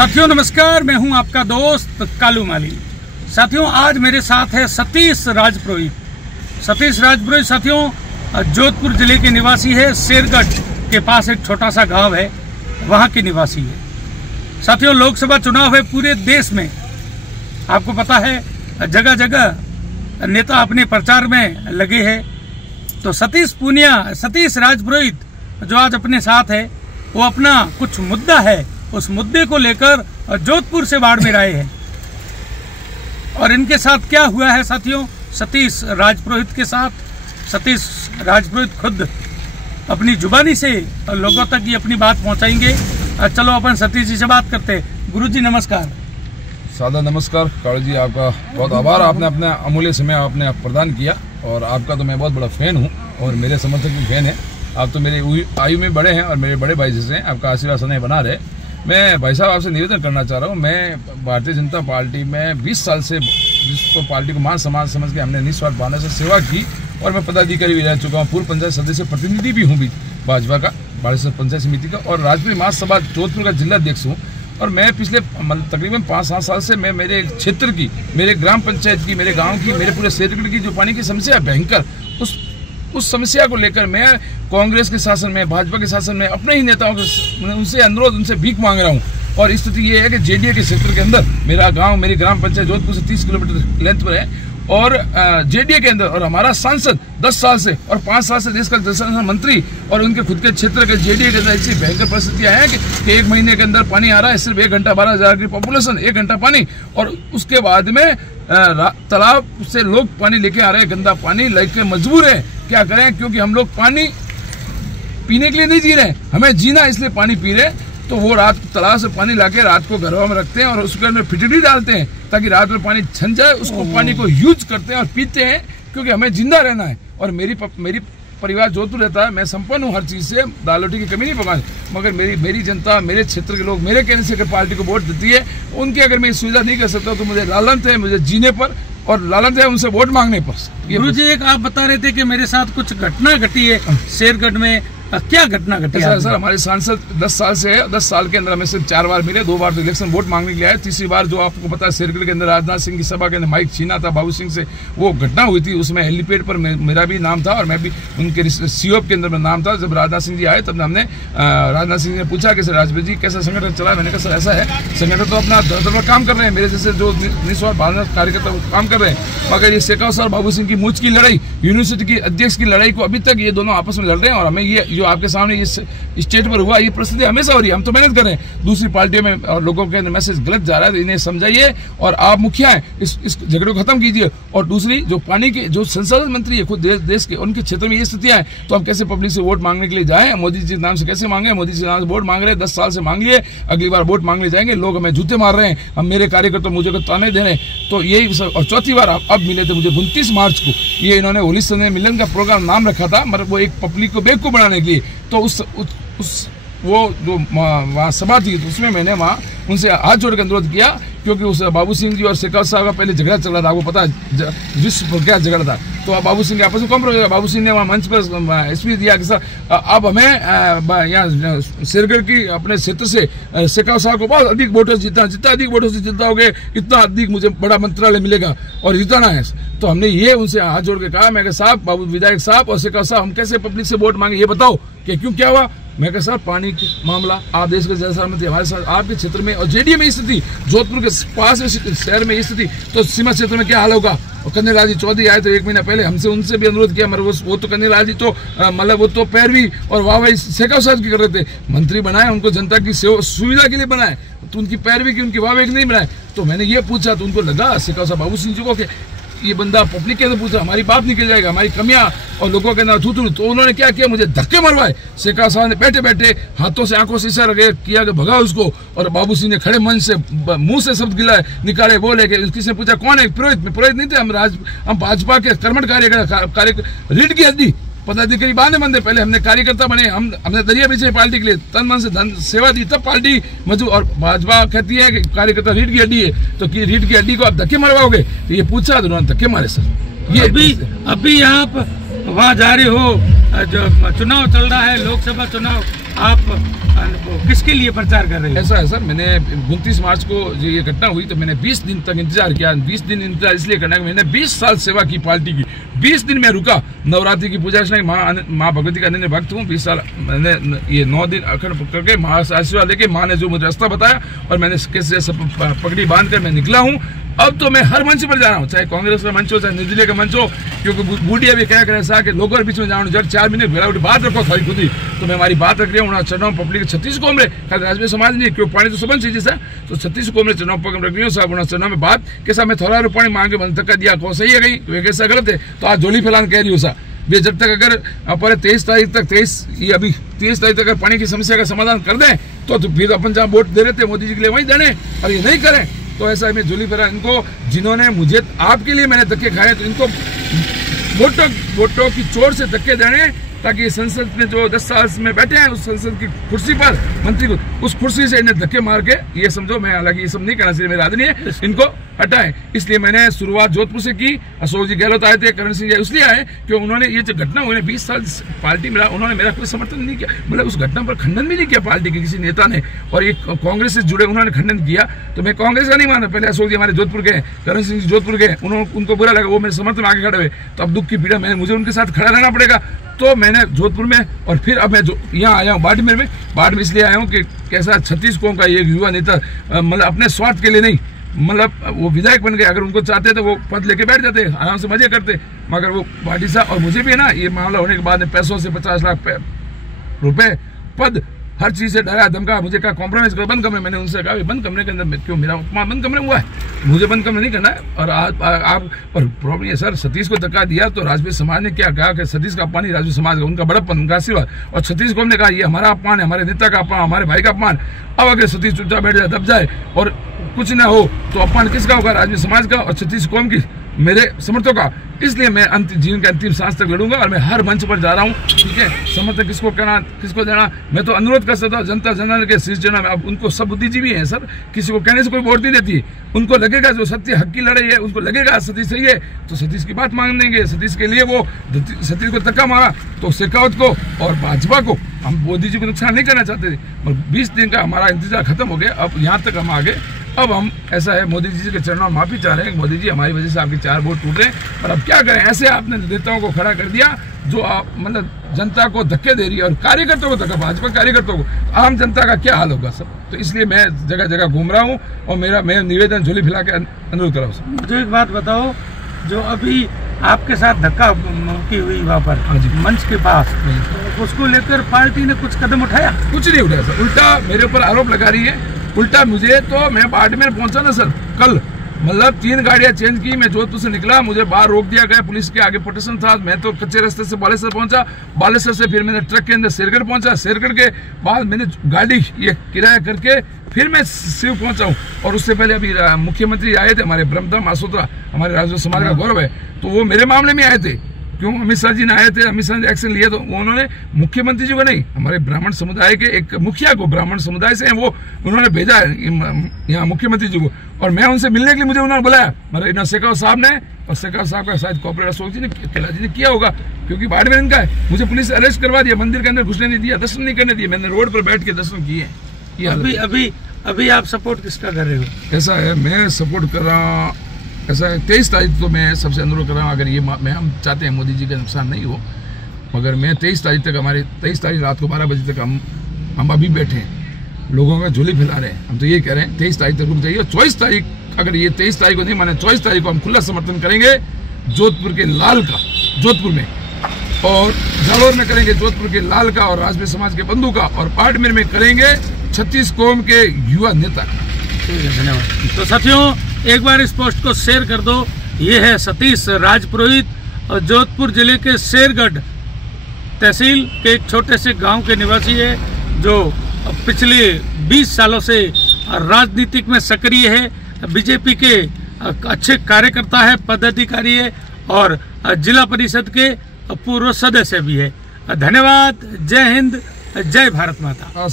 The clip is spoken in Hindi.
साथियों नमस्कार, मैं हूं आपका दोस्त कालू माली। साथियों आज मेरे साथ है सतीश राजपुरोहित। सतीश राजपुरोहित साथियों जोधपुर जिले के निवासी है। शेरगढ़ के पास एक छोटा सा गांव है, वहां के निवासी है। साथियों लोकसभा चुनाव है पूरे देश में, आपको पता है जगह जगह नेता अपने प्रचार में लगे हैं। तो सतीश राजपुरोहित जो आज अपने साथ है, वो अपना कुछ मुद्दा है, उस मुद्दे को लेकर जोधपुर से बाड़मेर आए हैं। और इनके साथ क्या हुआ है साथियों, सतीश राजपुरोहित के साथ, सतीश राजपुरोहित खुद अपनी जुबानी से लोगों तक ये अपनी बात पहुंचाएंगे। चलो अपन सतीश जी से बात करते हैं। गुरुजी नमस्कार। सादा नमस्कार कालू जी, आपका बहुत आभार। आपने अपना अमूल्य समय आपने प्रदान किया और आपका तो मैं बहुत बड़ा फैन हूँ और मेरे समर्थक भी फैन है। आप तो मेरे आयु में बड़े हैं और मेरे बड़े भाई जैसे हैं। आपका आशीर्वाद सदैव बना रहे। मैं भाई साहब आपसे निवेदन करना चाह रहा हूँ, मैं भारतीय जनता पार्टी में 20 साल से जिसको पार्टी को मान समाज समझ के हमने निस्वार्थ भावना से सेवा की और मैं पदाधिकारी भी रह चुका हूँ। पूर्व पंचायत सदस्य प्रतिनिधि भी हूँ भी भाजपा का, भारत पंचायत समिति का, और राजपुरी महासभा जोधपुर का जिला अध्यक्ष हूँ। और मैं पिछले तकरीबन 5-7 साल से मैं मेरे क्षेत्र की, मेरे ग्राम पंचायत की, मेरे गाँव की, मेरे पूरे शेरगढ़ की जो पानी की समस्या है भयंकर, उस समस्या को लेकर मैं कांग्रेस के शासन में, भाजपा के शासन में अपने ही नेताओं को उनसे अनुरोध, उनसे भीख मांग रहा हूं। और स्थिति ये है कि जेडीए के क्षेत्र के अंदर मेरा गांव, मेरी ग्राम पंचायत जोधपुर से 30 किलोमीटर लेंथ पर है और जेडीए के अंदर, और हमारा सांसद 10 साल से और 5 साल से देश का जल मंत्री और उनके खुद के क्षेत्र के जेडीए के अंदर ऐसी भयंकर परिस्थितियां हैं कि 1 महीने के अंदर पानी आ रहा है, सिर्फ 1 घंटा 12,000 की पॉपुलेशन, 1 घंटा पानी, और उसके बाद में तालाब से लोग पानी लेके आ रहे हैं, गंदा पानी लेके मजबूर है। क्या करें, क्योंकि हम लोग पानी पीने के लिए नहीं जी रहे, हमें जीना इसलिए पानी पी रहे। तो वो रात तालाब से पानी लाके रात को घरों में रखते हैं और उसके अंदर फिटड़ी डालते हैं ताकि रात में पानी छन जाए, उसको पानी को यूज करते हैं और पीते हैं, क्योंकि हमें जिंदा रहना है। और मेरी परिवार जोधपुर रहता है, मैं संपन्न हूँ हर चीज़ से, दाल रोटी की कमी नहीं पकाई, मगर मेरी जनता, मेरे क्षेत्र के लोग मेरे कहने से अगर पार्टी को वोट देती है, उनकी अगर मैं सुविधा नहीं कर सकता तो मुझे लालच है, मुझे जीने पर और लालच है उनसे वोट मांगने पर। गुरुजी एक आप बता रहे थे कि मेरे साथ कुछ घटना घटी है शेरगढ़ में, क्या घटना घटी है? सर हमारे सांसद 10 साल से है, 10 साल के अंदर हमें सिर्फ 4 बार मिले, 2 बार तो इलेक्शन वोट मांगने के लिए आए, तीसरी बार जो आपको पता है शेरगढ़ के अंदर राजनाथ सिंह की सभा के अंदर माइक छीना था बाबू सिंह से, वो घटना हुई थी। उसमें हेलीपैड पर मेरा भी नाम था और मैं भी उनके सीओप के अंदर मेरा नाम था। जब राजनाथ सिंह जी आए तब हमने राजनाथ सिंह ने पूछा कि सर राजपुर जी कैसा संगठन चला? मैंने कहा सर ऐसा है, संगठन तो अपना दर काम कर रहे हैं, मेरे जैसे जो निस्वार्थ भावना कार्यकर्ता काम कर रहे हैं, मगर ये शेखावत सर बाबू सिंह की मूंछ की लड़ाई, यूनिवर्सिटी की अध्यक्ष की लड़ाई को अभी तक ये दोनों आपस में लड़ रहे हैं। और हमें ये जो आपके सामने ये स्टेट पर हुआ, ये परिस्थिति हमेशा हो रही है। हम तो मेहनत कर रहे हैं, दूसरी पार्टियों में और लोगों के अंदर मैसेज गलत जा रहा है, तो इन्हें समझाइए और आप मुखिया हैं, इस झगड़े को खत्म कीजिए। और दूसरी जो पानी के जो संसाधन मंत्री है खुद देश के, उनके क्षेत्र में ये स्थितियां हैं, तो हम कैसे पब्लिक से वोट मांगने के लिए जाएं? मोदी जी के नाम से कैसे मांगे? मोदी जी के नाम से वोट मांग रहे हैं, 10 साल से मांग लिए, अगली बार वोट मांगने जाएंगे, लोग हमें जूते मार रहे हैं, हम मेरे कार्यकर्ता मुझे को ताने दे रहे हैं। तो यही, और चौथी बार अब मिले थे मुझे 29 मार्च को, ये इन्होंने होली संडे मिलन का प्रोग्राम नाम रखा था, मतलब वो एक पब्लिक को बेवकूफ बनाने के लिए। तो वो जो वहाँ सभा थी तो उसमें मैंने वहाँ उनसे हाथ जोड़ कर अनुरोध किया, क्योंकि उस बाबू सिंह जी और शेखावत साहब का पहले झगड़ा चल रहा था, आपको पता है विश्व पर क्या झगड़ा था। तो अब बाबू सिंह के आपस में कम हो, बाबू सिंह ने वहाँ मंच पर स्पीच दिया कि सर अब हमें यहाँ शेरगढ़ की अपने क्षेत्र से शेखावत साहब को बहुत अधिक वोटों से जितना अधिक वोटों से जिताओगे इतना अधिक मुझे बड़ा मंत्रालय मिलेगा और जिताना है। तो हमने ये उनसे हाथ जोड़ के कहा, मैं कहा साहब, बाबू विधायक साहब और शेखावत साहब, हम कैसे पब्लिक से वोट मांगे, ये बताओ कि क्यों, क्या हुआ? मैं कहा सर पानी का मामला, आप देश के जल मंत्री हमारे साथ, आपके क्षेत्र में और जेडीए में स्थिति, जोधपुर के पास शहर में स्थिति, तो सीमा क्षेत्र में क्या हाल होगा? और कन्हैया जी चौधरी आए तो 1 महीना पहले, हमसे उनसे भी अनुरोध किया, मगर वो तो कन्हैया जी तो मतलब वो तो पैरवी और वाहवाही शेखावत साहब की कर रहे थे। मंत्री बनाए, उनको जनता की सुविधा के लिए बनाए, तो उनकी पैरवी की, उनकी वाहवाही नहीं बनाए। तो मैंने ये पूछा तो उनको लगा शेखावत साहब बाबू सिंह जी को कि ये बंदा पब्लिक के अंदर पूछा, हमारी बात निकल जाएगा, हमारी कमियां और लोगों के अंदर थू। तो उन्होंने क्या किया, मुझे धक्के मरवाए। शेखावत साहब ने बैठे बैठे हाथों से आंखों से इशारा किया कि भगाओ उसको, और बाबू सिंह ने खड़े मन से मुंह से शब्द गिलाए निकाले, बोले कि किसी ने पूछा कौन है? पुरोहित नहीं थे, हम भाजपा के कर्मठ कार्य रीढ़ की हड्डी पदाधिकारी बांधे बंदे, पहले हमने कार्यकर्ता बने, हमने दरिया बिछे पार्टी के लिए, तन मन से धन सेवा दी, तब पार्टी मजबूत। और भाजपा कहती है कि कार्यकर्ता रीढ़ की हड्डी है, तो रीढ़ की हड्डी को आप धक्के मरवाओगे? तो ये पूछा तो उन्होंने धक्के मारे सर। ये अभी यहाँ वहाँ जा रहे हो, जो चुनाव चल रहा है, लोकसभा चुनाव, आप किसके लिए प्रचार कर रहे हैं? ऐसा है सर, मैंने 29 मार्च को जो ये घटना हुई तो मैंने 20 दिन तक इंतजार किया। 20 दिन इंतजार इसलिए करना कि मैंने 20 साल सेवा की पार्टी की। 20 दिन मैं रुका, नवरात्रि की पूजा अर्चना, माँ भगवती का अनन्य भक्त हूँ। 20 साल मैंने ये 9 दिन अखंड करके माँ से आशीर्वाद लेके माँ ने जो मुझे रास्ता बताया और मैंने कैसे पगड़ी बांध कर मैं निकला हूँ। अब तो मैं हर मंच पर जा रहा हूँ, चाहे कांग्रेस का मंच हो चाहे निर्दलीय का मंच हो, क्योंकि बूढ़िया भी क्या करे सा कि लोगों के बीच में जाऊँ जब 4 महीने भेड़ा बात रखो थारी खुद ही, तो मैं हमारी बात रख रही हूँ। चुनाव पब्लिक 36 कोमरे खाली राजवीय समाज नहीं, क्यों पानी तो सबन चीजें सा, तो 36 कोमरे चुनाव पकड़ रख रही हूँ साहब। चुनाव में बात कैसा मैं थोड़ा पानी मांगे बंद धक्का दिया कौन सही है गई कैसा गलत है, तो आज जोली फैलान कह रही हूँ सा। वे जब तक अगर पर 23 तारीख तक 30 तारीख तक अगर पानी की समस्या का समाधान कर दें तो फिर अपन जहाँ वोट दे रहे थे मोदी जी के लिए वहीं देने, और ये नहीं करें तो ऐसा है मैं जोली फेरा इनको, जिन्होंने मुझे आपके लिए मैंने धक्के खाए तो इनको वोटों की चोट से धक्के देने, ताकि संसद में जो 10 साल में बैठे हैं उस संसद की कुर्सी पर मंत्री को उस कुर्सी से इन्हें धक्के मार के, ये समझो मैं हालांकि ये सब नहीं करना चाहिए, मेरा आदमी है, इनको हटाएं। इसलिए मैंने शुरुआत जोधपुर से की। अशोक जी गहलोत आए थे, करण सिंह जी इसलिए आए कि उन्होंने ये जो घटना हुई 20 साल पार्टी में उन्होंने मेरा कोई समर्थन नहीं किया, मतलब उस घटना पर खंडन भी नहीं किया पार्टी के किसी नेता ने, और ये कांग्रेस से जुड़े उन्होंने खंडन किया तो मैं कांग्रेस का नहीं माना। पहले अशोक जी हमारे जोधपुर गए, करण सिंह जी जोधपुर गए, उनको बुरा लगा, वो मेरे समर्थन में आगे खड़े हुए, तो अब दुख की पीड़ा मुझे उनके साथ खड़ा रहना पड़ेगा। तो मैंने जोधपुर में और फिर अब मैं यहाँ आया हूँ बाड़मेर में इसलिए आया हूँ कि कैसा 36 कौम का एक युवा नेता मतलब अपने स्वार्थ के लिए नहीं, मतलब वो विधायक बन गए, अगर उनको चाहते तो वो पद लेके बैठ जाते, आराम से मजे करते, मगर वो पार्टी साहब और मुझे भी है ना, ये मामला होने के बाद पैसों से 50 लाख रुपए पद हर चीज से डरा धमका, मुझे कहा कॉम्प्रोमाइज करो, बंद कमरे। मैंने उनसे कहा बंद कमरे के अंदर क्यों, मेरा उपमा बंद कमरे हुआ है, मुझे बंद कमरे नहीं करना है। और आप और प्रॉब्लम ये सर, सतीश को धक्का दिया तो राजपूत समाज ने क्या कहा कि सतीश का अपमान ही राजपूत समाज का, उनका बड़प्पन, उनका आशीर्वाद, और सतीश को हमने कहा ये हमारा अपमान है, हमारे नेता का अपमान, हमारे भाई का अपमान। अब अगर सतीश चुपचाप बैठ जाए दब जाए और कुछ ना हो तो अपमान किसका होगा, राजपूत समाज का और 36 कौम की, मेरे समर्थकों का। इसलिए मैं जीवन के अंतिम सांस तक लड़ूंगा और मैं हर मंच पर जा रहा हूँ, ठीक है। समर्थन किसको करना किसको देना, मैं तो अनुरोध कर सकता हूँ जनता जनार्दन के शीर्ष जन, अब उनको सब बुद्धिजीवी हैं सर, किसी को कहने से कोई वोट नहीं देती, उनको लगेगा जो सत्य हक की लड़ाई है, उनको लगेगा सतीश सही है तो सतीश की बात मांग देंगे। सतीश के लिए वो सतीश को धक्का मारा तो शेखावत को और भाजपा को हम मोदी जी को नुकसान नहीं करना चाहते थे, और 20 दिन का हमारा इंतजार खत्म हो गया, अब यहाँ तक हम आ गए। अब हम ऐसा है मोदी जी के चरणों में माफी चाह रहे हैं, मोदी जी हमारी वजह से आपके 4 वोट टूट रहे हैं, और अब क्या करें, ऐसे आपने नेताओं को खड़ा कर दिया जो आप मतलब जनता को धक्के दे रही है और कार्यकर्ताओं को धक्का, भाजपा कार्यकर्ताओं को, आम जनता का क्या हाल होगा सब। तो इसलिए मैं जगह जगह घूम रहा हूँ और मैं निवेदन झोली फैला के अनुरोध कर रहा हूँ सर। मुझे एक बात बताओ, जो अभी आपके साथ धक्का की हुई वहाँ पर मंच के पास, तो उसको लेकर पार्टी ने कुछ कदम उठाया? कुछ नहीं उठाया सर, उल्टा मेरे ऊपर आरोप लगा रही है, उल्टा मुझे तो मैं बाड़मेर पहुंचा ना सर कल, मतलब 3 गाड़ियां चेंज की, मैं जोधपुर से निकला, मुझे बाहर रोक दिया गया, पुलिस के आगे प्रोटेक्शन था, मैं तो कच्चे रास्ते से बालेश्वर पहुंचा, बालेश्वर से फिर मैंने ट्रक के अंदर शेरगढ़ पहुंचा, शेरगढ़ के बाद मैंने गाड़ी ये किराया करके फिर मैं शिव पहुंचा हूँ। और उससे पहले अभी मुख्यमंत्री आए थे, हमारे ब्रह्मधाम आसोत्रा, हमारे राजपूत समाज का गौरव है, तो वो मेरे मामले में आए थे, क्यों अमित शाह जी ने आए थे, अमित शाह ने एक्शन लिया, तो उन्होंने मुख्यमंत्री जी को नहीं, हमारे ब्राह्मण समुदाय के एक मुखिया को, ब्राह्मण समुदाय से वो उन्होंने भेजा है यहाँ मुख्यमंत्री जी को, और मैं उनसे मिलने के लिए मुझे उन्होंने बुलाया, मतलब शेखावत साहब ने, और शेखावत साहब का शायद कॉर्पोरेट अशोक जी ने कैलाश जी ने किया होगा, क्योंकि बाड़मेर इनका है। मुझे पुलिस अरेस्ट करवा दिया, मंदिर के अंदर घुसने नहीं दिया, दर्शन नहीं करने दिए, मैंने रोड पर बैठ के दर्शन किए। अभी आप सपोर्ट किसका कर रहे हो? ऐसा है, मैं सपोर्ट कर रहा, ऐसा है 23 तारीख तो मैं सबसे अनुरोध कर रहा हूँ, अगर ये हम चाहते हैं मोदी जी का नुकसान नहीं हो, मगर मैं 23 तारीख तक, हमारे 23 तारीख रात को 12 बजे तक हम अभी बैठे हैं, लोगों का झोली फैला रहे हैं, हम तो ये कह रहे हैं 23 तारीख तक रुक जाइए, और 24 तारीख, अगर ये 23 तारीख को नहीं माने 24 तारीख को हम खुला समर्थन करेंगे जोधपुर के लाल का, जोधपुर में, और जालोर में करेंगे जोधपुर के लाल का और राजपूत समाज के बंधु का, और बाड़मेर में करेंगे 36 कौम के युवा नेता। ठीक है, धन्यवाद। तो साथियों एक बार इस पोस्ट को शेयर कर दो। ये है सतीश राजपुरोहित और जोधपुर जिले के शेरगढ़ तहसील के एक छोटे से गांव के निवासी है, जो पिछले 20 सालों से राजनीतिक में सक्रिय है, बीजेपी के अच्छे कार्यकर्ता है, पदाधिकारी है और जिला परिषद के पूर्व सदस्य भी है। धन्यवाद। जय हिंद, जय भारत माता।